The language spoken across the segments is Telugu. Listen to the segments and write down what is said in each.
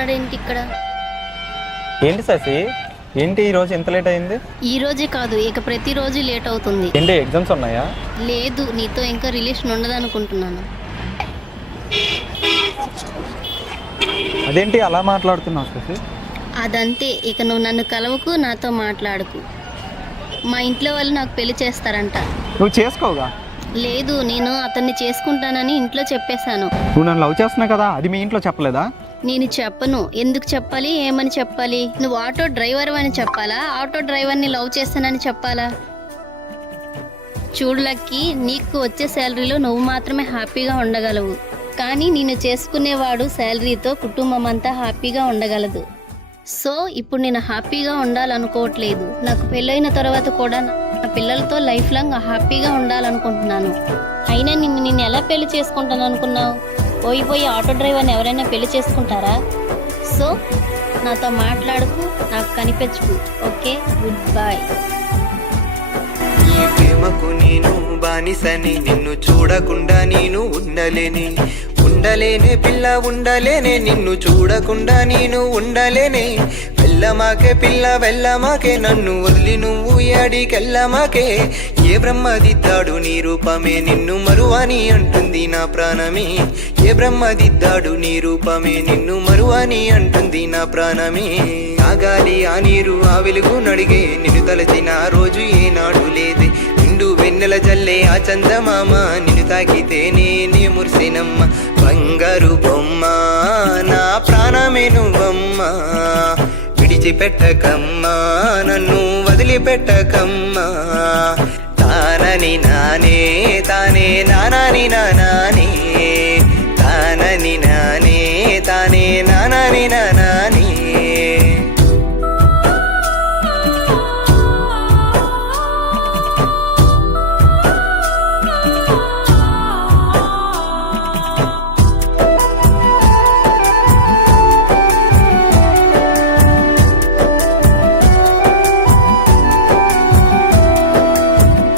ఉన్నాడు ఏంటి ఇక్కడ? ఏంటి శశి, ఏంటి ఈ రోజు ఎంత లేట్ అయింది? ఈ రోజే కాదు, ఇక ప్రతిరోజు లేట్ అవుతుంది. ఏంటి ఎగ్జామ్స్ ఉన్నాయా? లేదు, నీతో ఇంకా రిలేషన్ ఉండదు అనుకుంటున్నాను. అదేంటి అలా మాట్లాడుతున్నావు శశి? అదంతే, ఇక నువ్వు నన్ను కలవకు, నాతో మాట్లాడకు. మా ఇంట్లో వాళ్ళు నాకు పెళ్లి చేస్తారంట. నువ్వు చేసుకోగా? లేదు, నేను అతన్ని చేసుకుంటానని ఇంట్లో చెప్పేశాను. నువ్వు నన్ను లవ్ చేస్తున్నావు కదా, అది మీ ఇంట్లో చెప్పలేదా? నేను చెప్పను. ఎందుకు చెప్పాలి? ఏమని చెప్పాలి? నువ్వు ఆటో డ్రైవర్ అని చెప్పాలా? ఆటో డ్రైవర్ని లవ్ చేస్తానని చెప్పాలా? చూడు లక్కీ, నీకు వచ్చే శాలరీలో నువ్వు మాత్రమే హ్యాపీగా ఉండగలవు, కానీ నేను చేసుకునేవాడు శాలరీతో కుటుంబం అంతా హ్యాపీగా ఉండగలదు. సో ఇప్పుడు నేను హ్యాపీగా ఉండాలనుకోవట్లేదు. నాకు పెళ్ళైన తర్వాత కూడా నా పిల్లలతో లైఫ్ లాంగ్ హ్యాపీగా ఉండాలనుకుంటున్నాను. అయినా నిన్ను ఎలా పెళ్లి చేసుకుంటాను అనుకున్నావు? పోయి ఆటో డ్రైవర్ని ఎవరైనా పెళ్లి చేసుకుంటారా? సో నాతో మాట్లాడుకు, నాకు కనిపించుకు. Okay, good bye. ఈ ప్రేమకు నేను బానిసని, నిన్ను చూడకుండా నేను ఉండలేని పిల్ల ఉండలేనే, నిన్ను చూడకుండా నేను ఉండలేనే. వెళ్ళమాకే పిల్ల వెళ్ళమాకే, నన్ను వదిలి నువ్వు యాడికెళ్ళమాకే. ఏ బ్రహ్మదిద్దాడు నీ రూపమే, నిన్ను మరువని అంటుంది నా ప్రాణమే. ఏ బ్రహ్మదిద్దాడు నీ రూపమే, నిన్ను మరువని అంటుంది నా ప్రాణమే. ఆ గాలి ఆ నీరు ఆ వెలుగు నడిగే, నిన్ను తలచిన రోజు ఏనాడు లేదే. నిండు వెన్నెల జల్లే ఆ చందమామ, నిన్ను తాకితే నేనే మురిసినమ్మ. బంగారు బొమ్మ నా ప్రాణమే నువ్వమ్మ, విడిచిపెట్టకమ్మా నన్ను వదిలిపెట్టకమ్మా. తానని నానే తానే నానాని నానానే, తానని నానే తానే నానాని నానానే.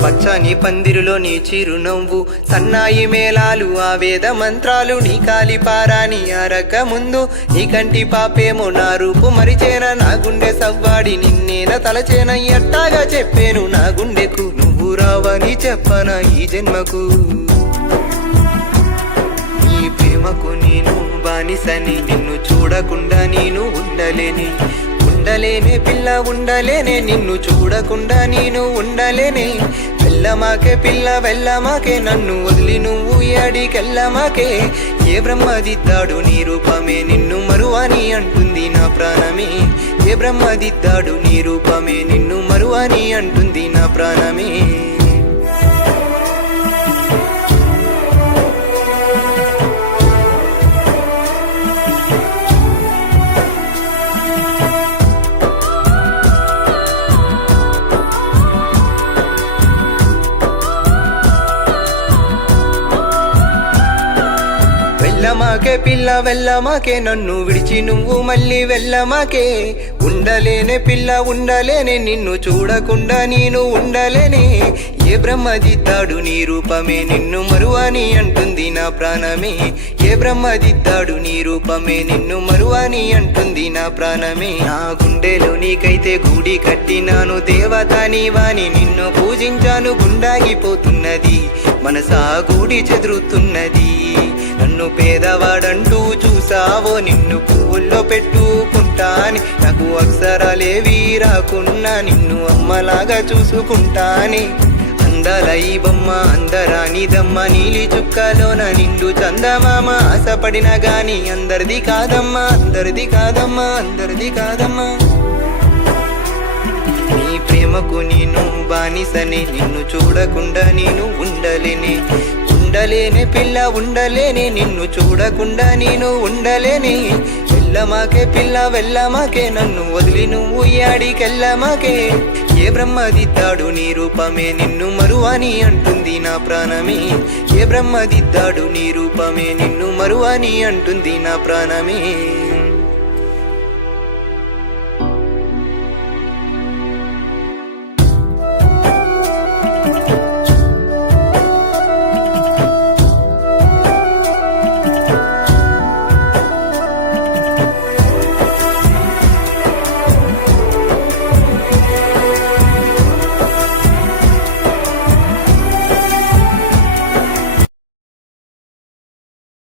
పచ్చని పందిరులో నీ చిరునవ్వు, సన్నాయి మేళాలు ఆ వేద మంత్రాలు, నీ కాలిపారాని ఆరక ముందు నీ కంటి పాపేమో నా రూపు మరిచేన. నా గుండె సవ్వాడి నిన్నేన తలచేన, ఎట్టాగా చెప్పేను నా గుండెకు, నువ్వు రావని చెప్పనా ఈ జన్మకు. ఈ ప్రేమకు నేను బానిసని, నిన్ను చూడకుండా నేను ఉండలేని పిల్ల ఉండలేనే. నిన్ను చూడకుండా నేను ఉండలేనే. వెళ్ళమాకే పిల్ల వెళ్ళమాకే, నన్ను వదిలి నువ్వు యాడికెళ్ళమాకే. ఏ బ్రహ్మదిద్దాడు నీ రూపమే, నిన్ను మరువని అంటుంది నా ప్రాణమే. ఏ బ్రహ్మదిద్దాడు నీ రూపమే, నిన్ను మరువని అంటుంది నా ప్రాణమే. వెళ్ళమాకే పిల్ల వెళ్ళమాకే, నన్ను విడిచి నువ్వు మళ్ళీ వెళ్ళమాకే. ఉండలేనే పిల్ల ఉండలేనే, నిన్ను చూడకుండా నేను ఉండలేనే. ఏ బ్రహ్మదిద్దాడు నీ రూపమే, నిన్ను మరువని అంటుంది నా ప్రాణమే. ఏ బ్రహ్మదిద్దాడు నీ రూపమే, నిన్ను మరువని అంటుంది నా ప్రాణమే. నా గుండెలో నీకైతే గూడి కట్టినాను, దేవతా నీవాని నిన్ను పూజించాను. గుండాగిపోతున్నది మనసా గూడి చెదురుతున్నది. నన్ను పేదవాడంటూ చూసావో, నిన్ను పువ్వుల్లో పెట్టుకుంటాని. నాకు అక్షరాలేవి రాకున్నా నిన్ను అమ్మలాగా చూసుకుంటాని. అందాల ఈ బొమ్మ అందరానిదమ్మ, నీలి చుక్కలోన నిండు చందమామ. ఆశపడినా గాని అందరిది కాదమ్మా, అందరిది కాదమ్మా, అందరిది కాదమ్మా. నీ ప్రేమకు నేను బానిసని, నిన్ను చూడకుండా నేను ఉండలేనే పిల్ల ఉండలేనే. నిన్ను చూడకుండా నేను ఉండలేనే. వెళ్ళమాకే పిల్ల వెళ్ళమాకే, నన్ను వదిలి నువ్వు యాడికెళ్ళమాకే. ఏ బ్రహ్మదిద్దాడు నీ రూపమే, నిన్ను మరువని అంటుంది నా ప్రాణమే. ఏ బ్రహ్మదిద్దాడు నీ రూపమే, నిన్ను మరువని అంటుంది నా ప్రాణమే.